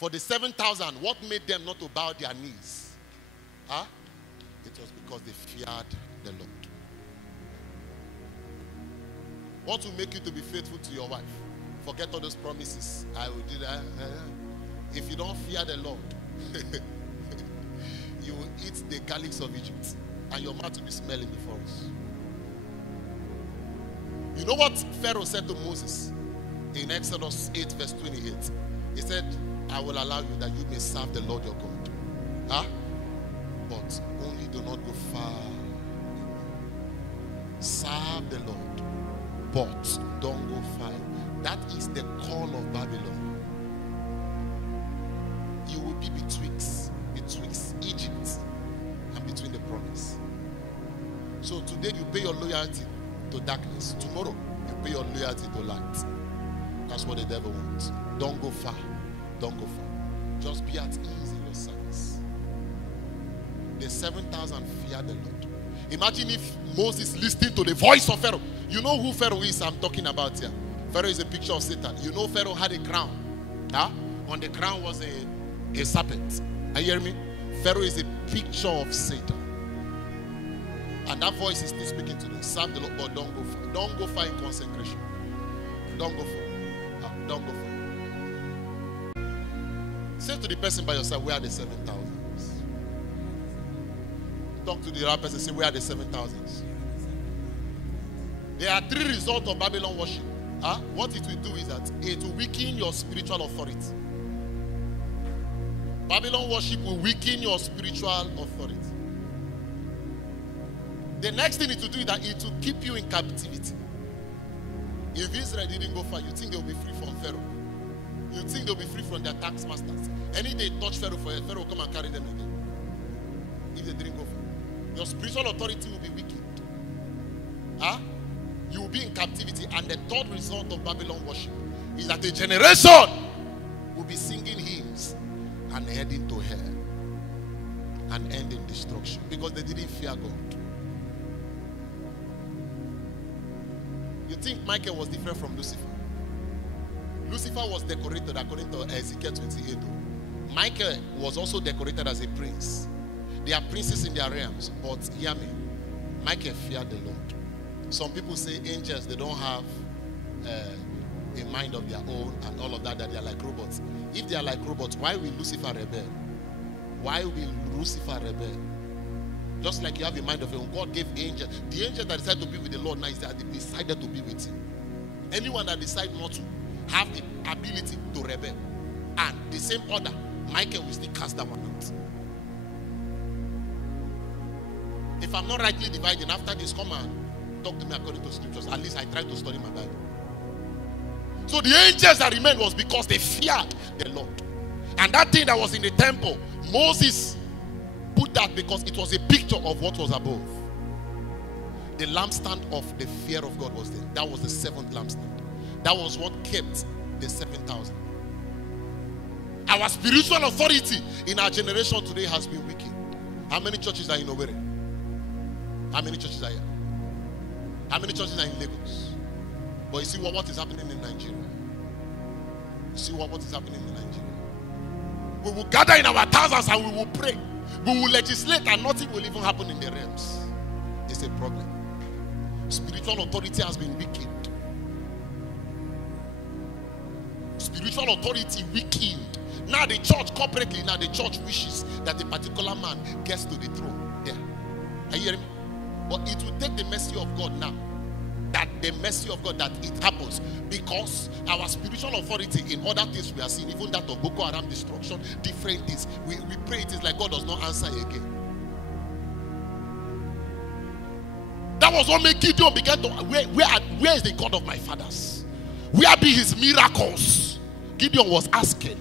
For the 7,000, what made them not to bow their knees? Huh? It was because they feared the Lord. What will make you to be faithful to your wife? Forget all those promises. I will do that. If you don't fear the Lord, you will eat the garlics of Egypt, and your mouth will be smelling before us. You know what Pharaoh said to Moses in Exodus 8 verse 28? He said, I will allow you that you may serve the Lord your God. Huh? But only do not go far. Serve the Lord, but don't go far. That is the call of Babylon. You will be betwixt Egypt and between the promise. So today you pay your loyalty to darkness. Tomorrow you pay your loyalty to light. That's what the devil wants. Don't go far. Don't go far. Just be at ease in your service. The 7,000 feared the Lord. Imagine if Moses listened to the voice of Pharaoh. You know who Pharaoh is I'm talking about here. Pharaoh is a picture of Satan. You know Pharaoh had a crown. Huh? On the crown was a serpent. Are you hearing me? Pharaoh is a picture of Satan. And that voice is still speaking to them. Serve the Lord, but don't go far. Don't go far in consecration. Don't go far. Don't go far. Say to the person by your side, where are the 7,000? Talk to the other person, say, where are the 7,000? There are 3 results of Babylon worship. What it will do is that it will weaken your spiritual authority. Babylon worship will weaken your spiritual authority. The next thing it will do is that it will keep you in captivity. If Israel didn't go far, you think they'll be free from Pharaoh. You think they'll be free from their tax masters. Any day touch Pharaoh for it, Pharaoh will come and carry them again. If they didn't go far. Your spiritual authority will be weakened. You will be in captivity. And the third result of Babylon worship is that a generation will be singing hymns and heading to hell and end in destruction because they didn't fear God. You think Michael was different from Lucifer? Lucifer was decorated according to Ezekiel 28. Michael was also decorated as a prince. They are princes in their realms, but hear me, Michael feared the Lord. Some people say angels, they don't have a mind of their own and all of that, that they are like robots. If they are like robots, why will Lucifer rebel? Why will Lucifer rebel? Just like you have a mind of your own. God gave angels. The angels that decided to be with the Lord now is that they decided to be with him. Anyone that decides not to have the ability to rebel. And the same order, Michael will still cast that one out. If I'm not rightly dividing, after this, come and talk to me according to scriptures. At least I try to study my Bible. So the angels that remained was because they feared the Lord. And that thing that was in the temple, Moses put that because it was a picture of what was above. The lampstand of the fear of God was there. That was the 7th lampstand. That was what kept the 7,000. Our spiritual authority in our generation today has been weakened. How many churches are in Owerri? How many churches are here? How many churches are in Lagos? But you see what is happening in Nigeria? You see what is happening in Nigeria? We will gather in our thousands and we will pray. We will legislate and nothing will even happen in the realms. It's a problem. Spiritual authority has been weakened. Spiritual authority weakened. Now the church, corporately, now the church wishes that a particular man gets to the throne. There. Are you hearing me? But it will take the mercy of God now. That the mercy of God that it happens. Because our spiritual authority in other things we are seeing, even that of Boko Haram destruction, different things. We pray it is like God does not answer again. That was what made Gideon begin to, where is the God of my fathers? Where be his miracles? Gideon was asking.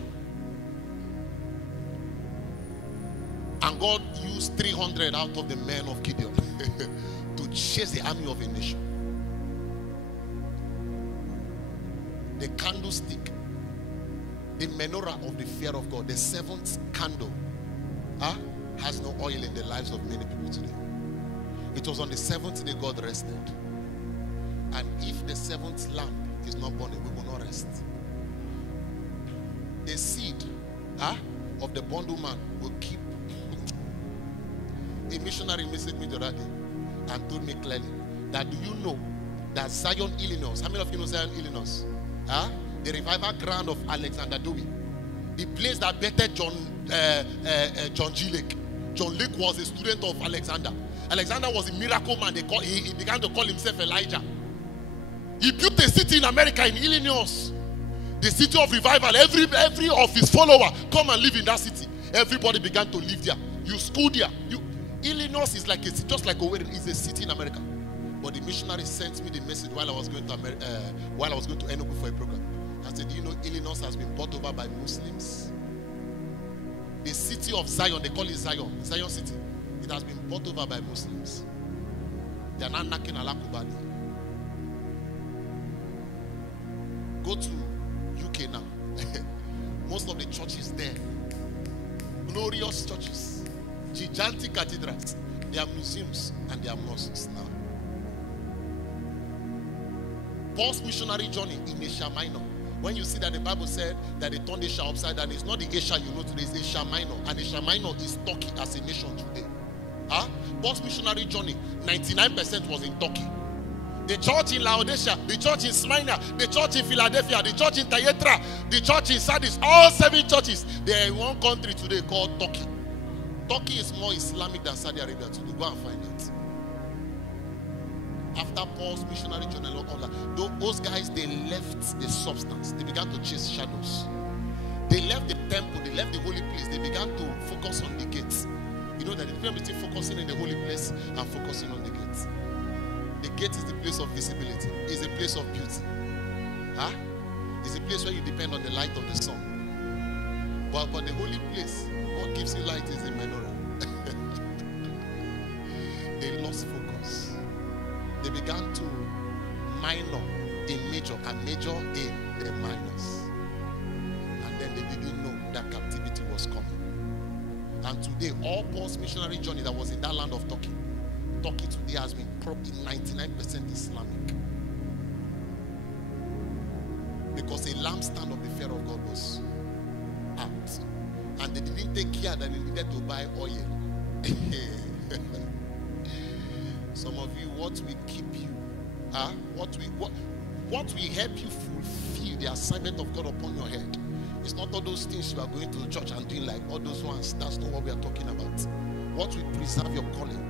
And God used 300 out of the men of Gideon to chase the army of a nation. The candlestick, the menorah of the fear of God, the 7th candle, has no oil in the lives of many people today. It was on the 7th day God rested. And if the 7th lamp is not burning, we will not rest. A seed of the bondwoman will keep. A missionary messaged me the other day and told me clearly that, do you know that Zion, Illinois, how many of you know Zion, Illinois? The revival ground of Alexander Dowie, the place that bettered John G. Lake. John Lake was a student of Alexander. Alexander was a miracle man. He began to call himself Elijah. He built a city in America, in Illinois, the city of revival. Every of his followers come and live in that city. Everybody began to live there. You school there. Illinois is like just like Owerri. It's a city in America. But the missionary sent me the message while I was going to Enugu for a program. I said, you know, Illinois has been bought over by Muslims. The city of Zion, they call it Zion City. It has been bought over by Muslims. They are not knocking Alakubali. Go to UK now. Most of the churches there, glorious churches, gigantic cathedrals, they are museums and they are mosques now. Paul's missionary journey in Asia Minor. When you see that the Bible said that they turned Asia upside down, it's not the Asia you know today, it's Asia Minor. And Asia Minor is Turkey as a nation today. Paul's missionary journey, 99% was in Turkey. The church in Laodicea, the church in Smyrna, the church in Philadelphia, the church in Thyatira, the church in Sardis, all 7 churches, they are in one country today called Turkey. Turkey is more Islamic than Saudi Arabia today. Go and find it. After Paul's missionary journey, all that, those guys, they left the substance. They began to chase shadows. They left the temple. They left the holy place. They began to focus on the gates. You know that the difference between focusing in the holy place and focusing on the gates. The gate is the place of visibility. It's a place of beauty. It's a place where you depend on the light of the sun. But the holy place, what gives you light is the menorah. They lost focus. They began to minor in major and major in the minors. And then they didn't know that captivity was coming. And today, all Paul's missionary journey that was in that land of Turkey, Turkey today has been probably 99% Islamic. Because a lampstand of the fear of God was out. And they didn't take care that they needed to buy oil. Some of you, what will keep you? What will help you fulfill the assignment of God upon your head? It's not all those things you are going to the church and doing like all those ones. That's not what we are talking about. What will preserve your calling?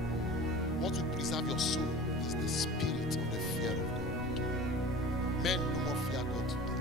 What will preserve your soul is the spirit of the fear of God. Men do not fear God today.